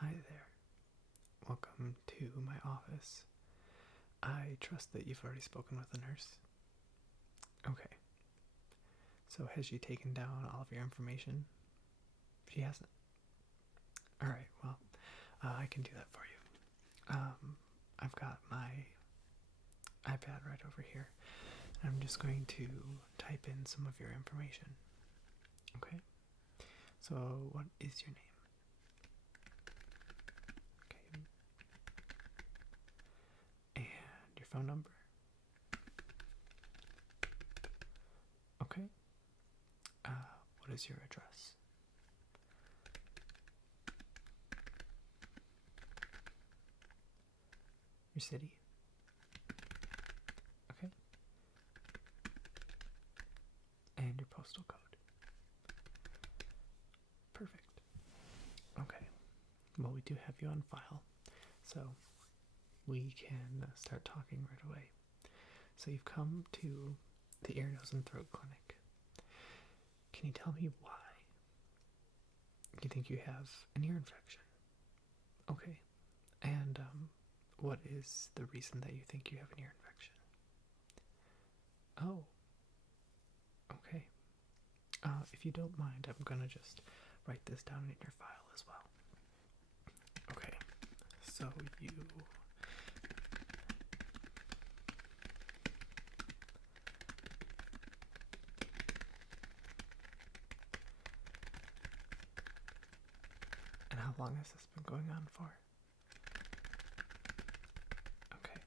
Hi there. Welcome to my office. I trust that you've already spoken with the nurse. Okay. So has she taken down all of your information? She hasn't. Alright, well, I can do that for you. I've got my iPad right over here. I'm just going to type in some of your information. Okay? So, what is your name? Okay. And your phone number? Okay. What is your address? Your city? Okay. And your postal code? Perfect. Okay. Well, we do have you on file, so we can start talking right away. So you've come to the ear, nose, and throat clinic. Can you tell me why you think you have an ear infection? Okay. And what is the reason that you think you have an ear infection? Oh. Okay. If you don't mind, I'm gonna just write this down in your file as well. Okay. So you And how long has this been going on for? Okay.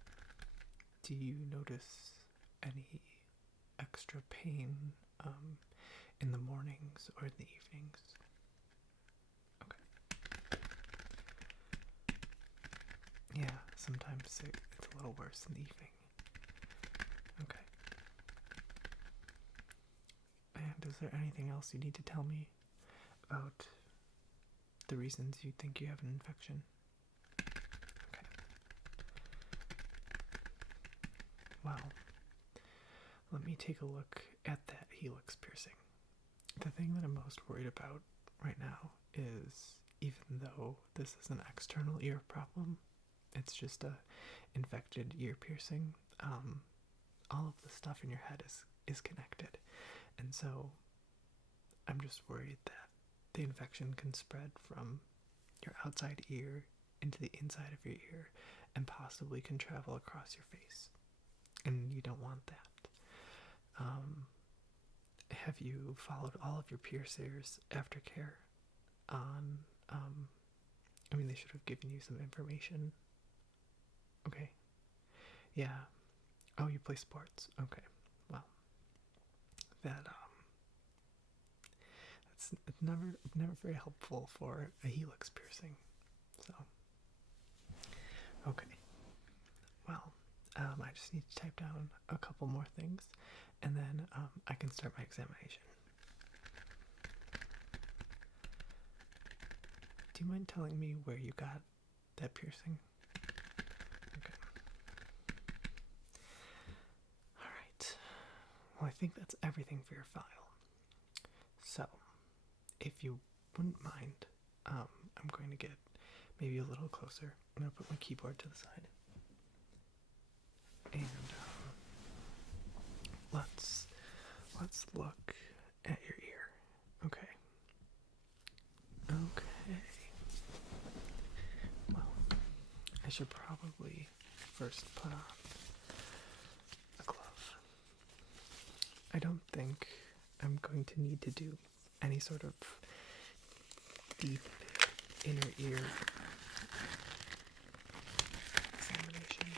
Do you notice any extra pain in the mornings or in the evenings? Okay. Yeah, sometimes it's a little worse in the evening. Okay. And is there anything else you need to tell me about the reasons you think you have an infection? Okay. Well, let me take a look at that helix piercing. The thing that I'm most worried about right now is, even though this is an external ear problem, it's just a infected ear piercing, all of the stuff in your head is connected. And so I'm just worried that the infection can spread from your outside ear into the inside of your ear and possibly can travel across your face. And you don't want that. Have you followed all of your piercers' aftercare on, they should have given you some information. Okay. Yeah. Oh, you play sports. Okay. Well, it's never very helpful for a helix piercing. So, okay. Well, I just need to type down a couple more things, and then I can start my examination. Do you mind telling me where you got that piercing? Okay. Alright. Well, I think that's everything for your file. So, if you wouldn't mind, I'm going to get maybe a little closer. I'm going to put my keyboard to the side. And let's look at your ear. Okay. Okay. Well, I should probably first put on a glove. I don't think I'm going to need to do any sort of deep inner ear examinations.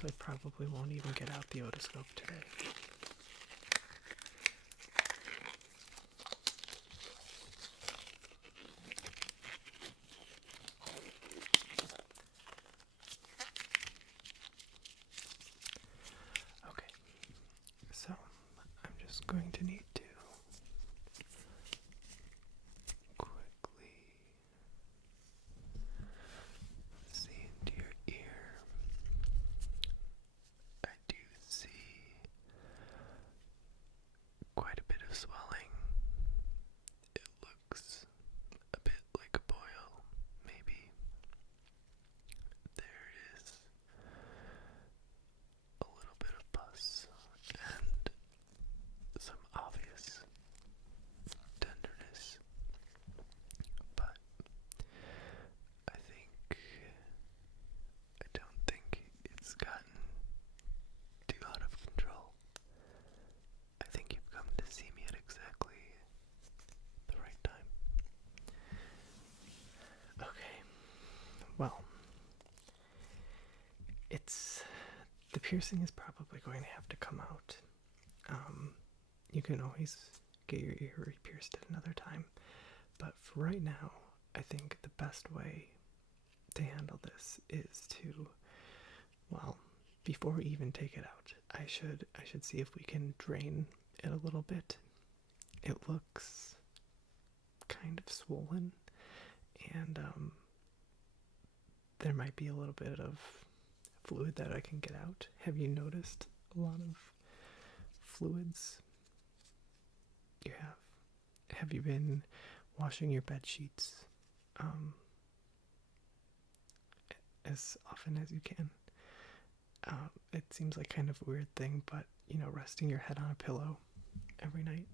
So I probably won't even get out the otoscope today. Okay, so I'm just going to need to quickly see into your ear. I do see piercing is probably going to have to come out. You can always get your ear re-pierced at another time, but for right now, I think the best way to handle this is to, well, before we even take it out, I should see if we can drain it a little bit. It looks kind of swollen, and there might be a little bit of fluid that I can get out. Have you noticed a lot of fluids? You have. Have you been washing your bed sheets as often as you can? It seems like kind of a weird thing, but resting your head on a pillow every night,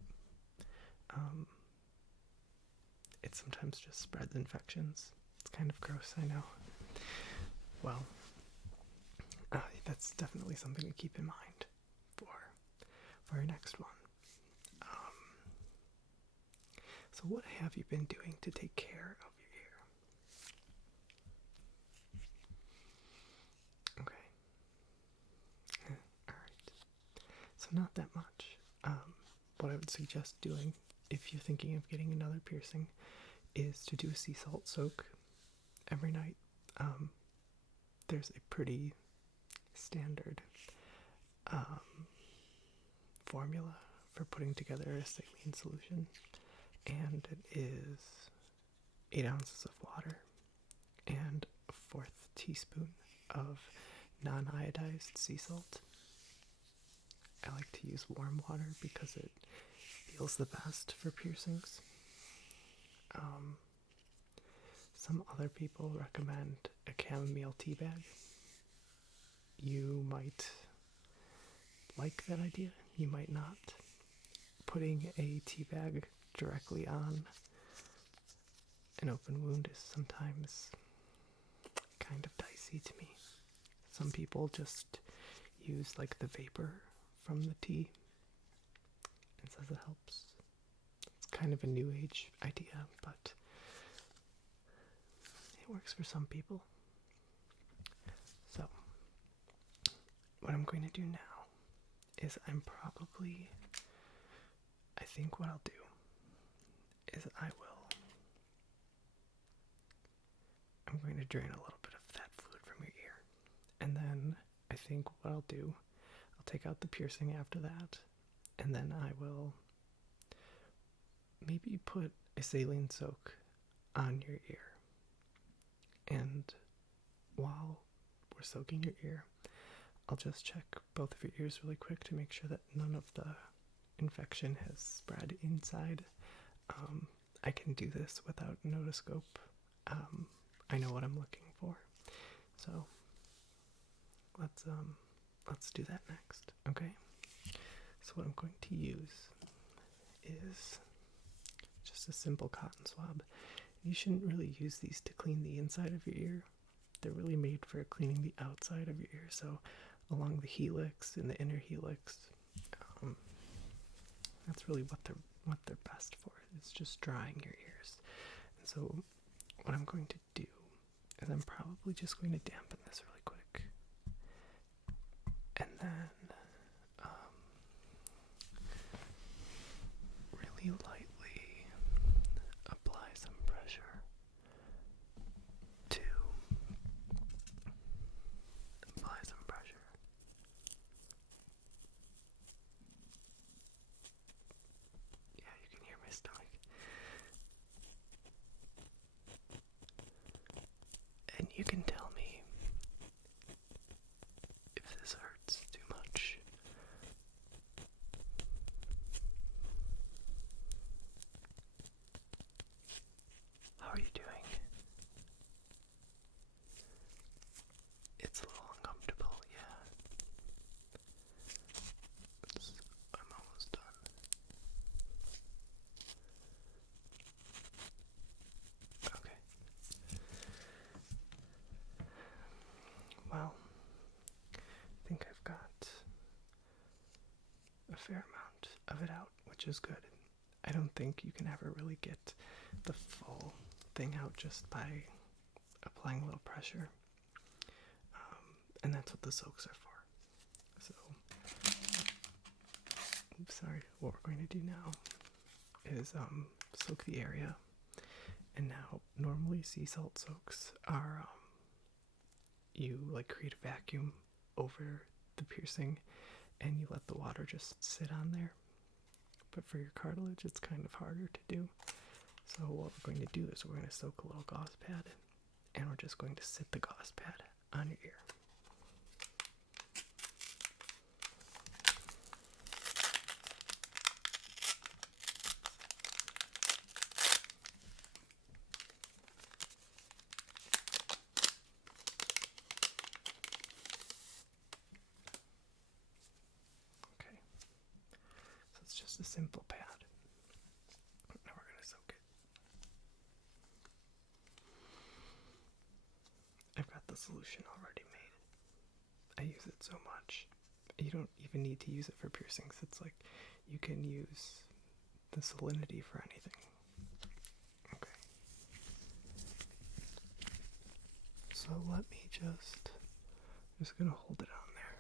it sometimes just spreads infections. It's kind of gross, I know. Well, that's definitely something to keep in mind for your next one. So what have you been doing to take care of your ear? Okay. Alright. So not that much. What I would suggest doing, if you're thinking of getting another piercing, is to do a sea salt soak every night. There's a pretty standard formula for putting together a saline solution, and it is 8 ounces of water and a 1/4 teaspoon of non-iodized sea salt. I like to use warm water because it feels the best for piercings. Some other people recommend a chamomile tea bag. You might like that idea, you might not. Putting a tea bag directly on an open wound is sometimes kind of dicey to me. Some people just use like the vapor from the tea and says it helps. It's kind of a new age idea, but it works for some people. So what I'm going to do now is I think what I'll do is I'm going to drain a little bit of that fluid from your ear. And then I think what I'll do, I'll take out the piercing after that, and then I will maybe put a saline soak on your ear. And while we're soaking your ear, I'll just check both of your ears really quick to make sure that none of the infection has spread inside. I can do this without an otoscope. I know what I'm looking for. So let's do that next, okay? So what I'm going to use is just a simple cotton swab. You shouldn't really use these to clean the inside of your ear. They're really made for cleaning the outside of your ear, so along the helix and the inner helix, that's really what they're best for. It's just drying your ears. And so what I'm going to do is I'm probably just going to dampen this really quick, and then really lightly apply some pressure to apply some pressure. Yeah, you can hear my stomach. And you can tell me if this hurts too much. How are you doing? It's a little uncomfortable, yeah. I'm almost done. Okay. Well, I think I've got a fair amount of it out, which is good. I don't think you can ever really get the full thing out just by applying a little pressure. And that's what the soaks are for. sorry. What we're going to do now is soak the area. And now, normally sea salt soaks are you like create a vacuum over the piercing, and you let the water just sit on there. But for your cartilage, it's kind of harder to do. So what we're going to do is we're going to soak a little gauze pad, and we're just going to sit the gauze pad on your ear. Okay, so it's just a simple pad. Now we're going to soak it. I've got the solution already made. I use it so much. You don't even need to use it for piercings. It's like you can use the salinity for anything. Okay. So let me I'm just gonna hold it on there.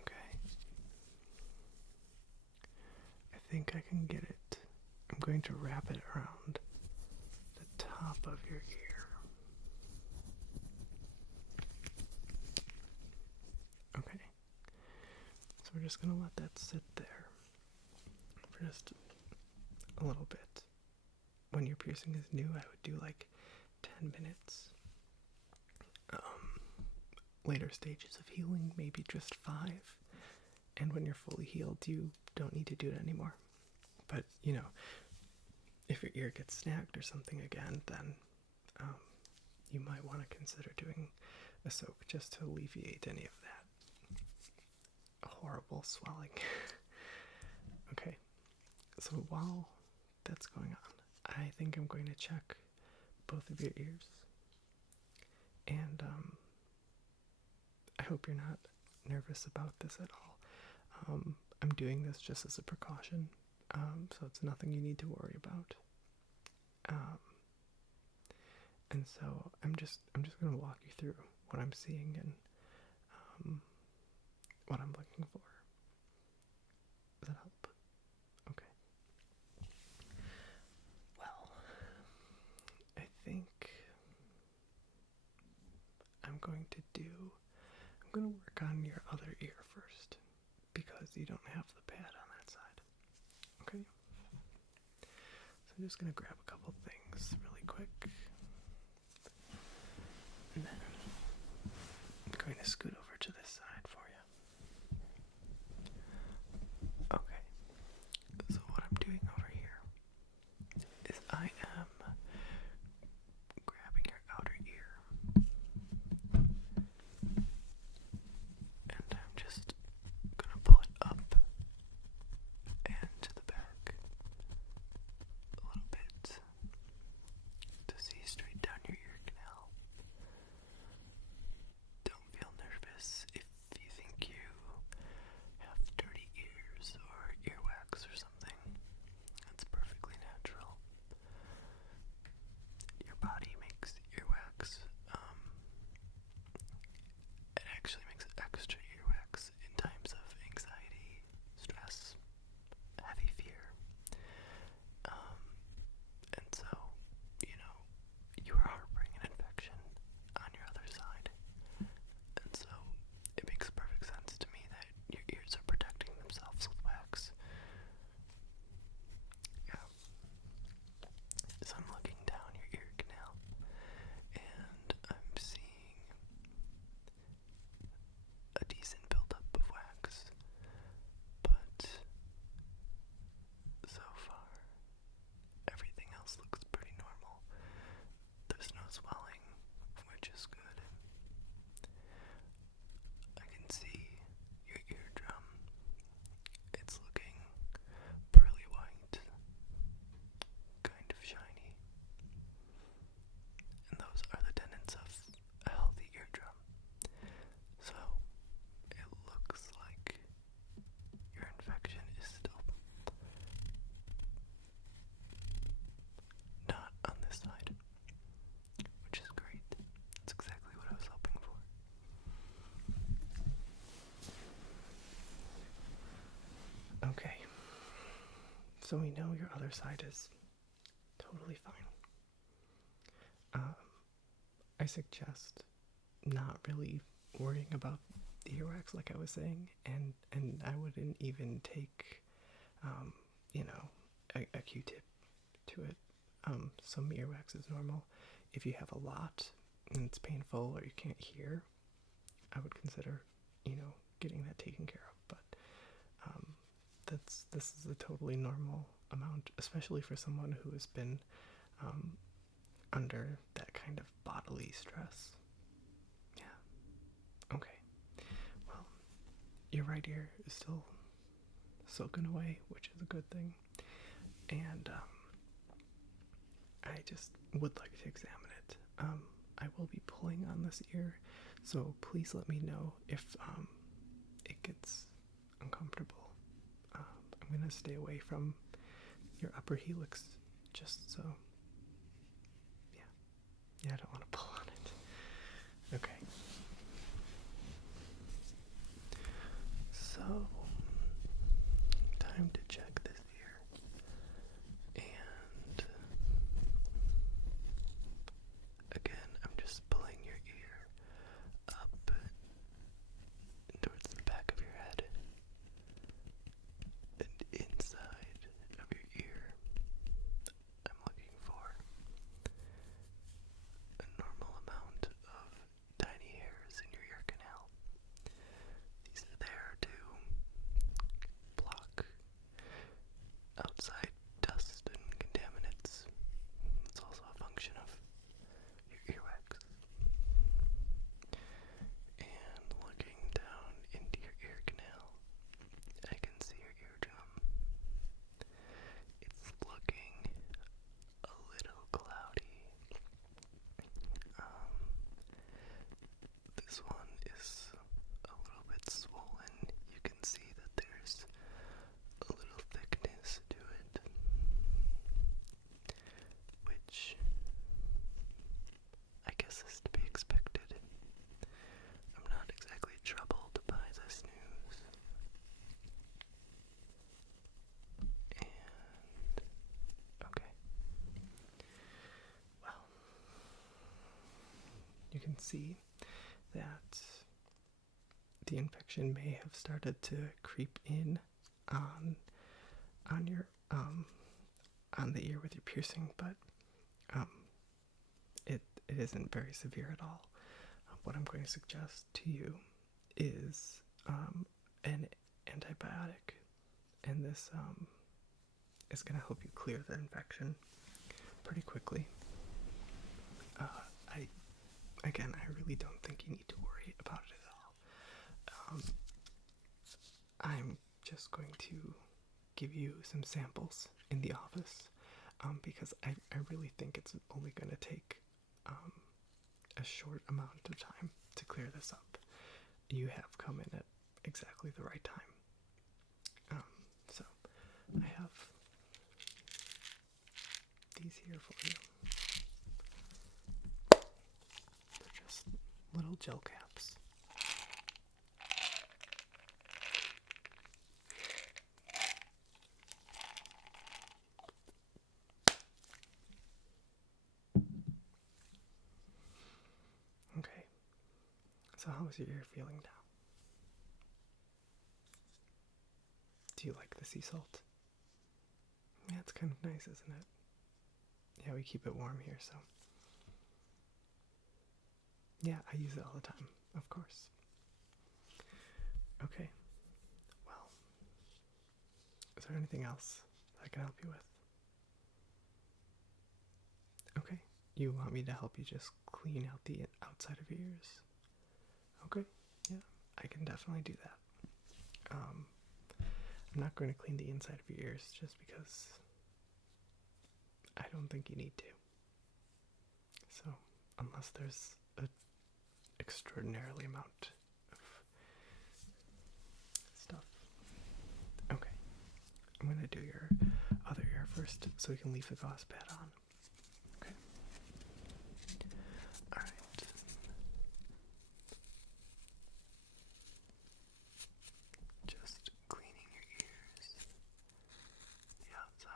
Okay. I think I can get it. I'm going to wrap it around the top of your ear. Okay. So we're just gonna let that sit there for just a little bit. When your piercing is new, I would do like 10 minutes. Later stages of healing, maybe just 5. And when you're fully healed, you don't need to do it anymore. But, you know, if your ear gets snagged or something again, then you might want to consider doing a soak just to alleviate any of that horrible swelling. Okay, so while that's going on, I think I'm going to check both of your ears. And I hope you're not nervous about this at all. I'm doing this just as a precaution, so it's nothing you need to worry about. And so I'm just going to walk you through what I'm seeing and what I'm looking for. Does that help? Okay. Well, I think I'm going to work on your other ear first, because you don't have the pad on that side. Okay? So I'm just going to grab a couple things really quick. And then I'm going to scoot over to this side for you. Okay. So what I'm doing over here is I am grabbing your outer ear. And I'm just gonna pull it up and to the back a little bit to see straight down your ear canal. Don't feel nervous if so we know your other side is totally fine. I suggest not really worrying about the earwax, like I was saying, and I wouldn't even take, a Q-tip to it. Some earwax is normal. If you have a lot and it's painful or you can't hear, I would consider, getting that taken care of. But this is a totally normal amount, especially for someone who has been under that kind of bodily stress. Yeah. Okay. Well, your right ear is still soaking away, which is a good thing. And I just would like to examine it. I will be pulling on this ear, so please let me know if it gets uncomfortable. I'm going to stay away from your upper helix, just so. Yeah, I don't want to pull on it. Okay. So, time to check this ear. And again, I'm just pulling your ear up towards the back of your head and inside of your ear. I'm looking for a normal amount of tiny hairs in your ear canal. These are there to block outside dust and contaminants. It's also a function of your earwax. And looking down into your ear canal, I can see your eardrum. It's looking a little cloudy. This one is a little bit swollen. You can see that there's a little thickness to it, which I guess is to be expected. I'm not exactly troubled by this news. And okay. Well, you can see that the infection may have started to creep in on your on the ear with your piercing, but it isn't very severe at all. What I'm going to suggest to you is an antibiotic, and this is going to help you clear the infection pretty quickly. I really don't think you need to worry about it at all. I'm just going to give you some samples in the office, because I really think it's only going to take a short amount of time to clear this up. You have come in at exactly the right time. So I have these here for you. They're just little gel caps. Okay, so how is your ear feeling now? Do you like the sea salt? Yeah, it's kind of nice, isn't it? Yeah, we keep it warm here, so. Yeah, I use it all the time, of course. Okay, well, is there anything else that I can help you with? Okay, you want me to help you just clean out the outside of your ears? Okay, yeah, I can definitely do that. I'm not going to clean the inside of your ears just because I don't think you need to. So, unless there's an extraordinarily amount of stuff. Okay, I'm going to do your other ear first so we can leave the gauze pad on. Okay. Alright. Just cleaning your ears, the outside.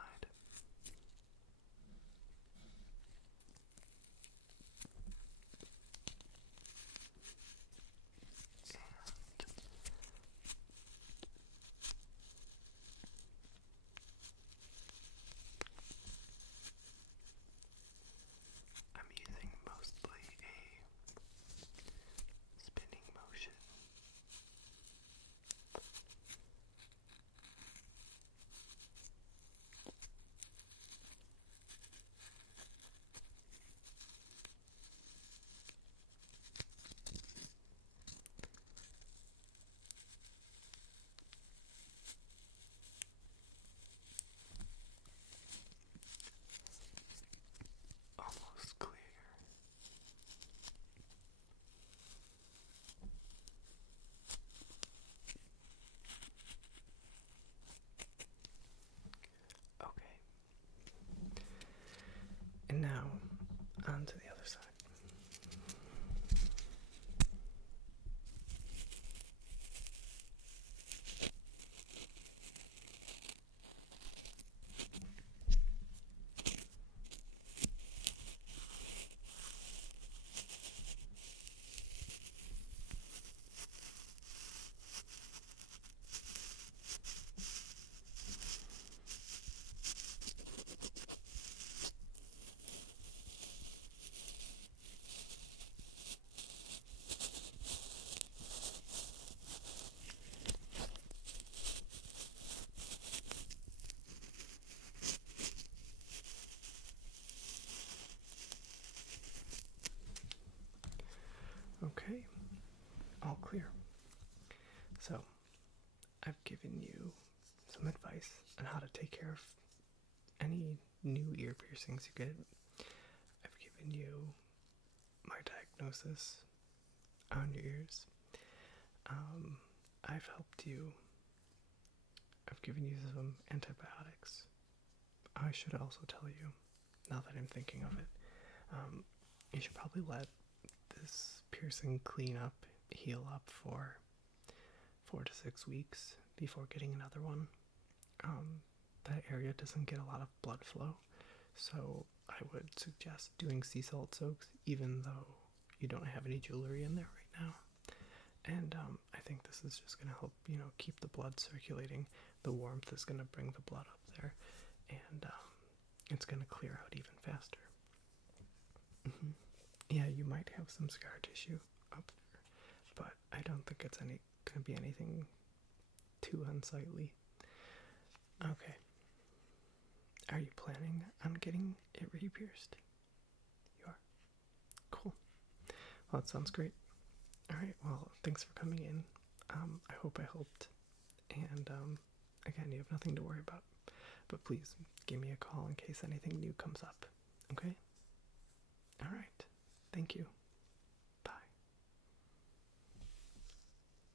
Okay, all clear. So, I've given you some advice on how to take care of any new ear piercings you get. I've given you my diagnosis on your ears. I've helped you. I've given you some antibiotics. I should also tell you, now that I'm thinking of it, you should probably let this piercing clean up, heal up for 4 to 6 weeks before getting another one. That area doesn't get a lot of blood flow, so I would suggest doing sea salt soaks even though you don't have any jewelry in there right now. And I think this is just going to help, keep the blood circulating. The warmth is going to bring the blood up there, and it's going to clear out even faster. Yeah, you might have some scar tissue up there, but I don't think it's going to be anything too unsightly. Okay. Are you planning on getting it re-pierced? You are? Cool. Well, that sounds great. Alright, well, thanks for coming in. I hope I helped. And, again, you have nothing to worry about. But please, give me a call in case anything new comes up. Okay? Alright. Thank you.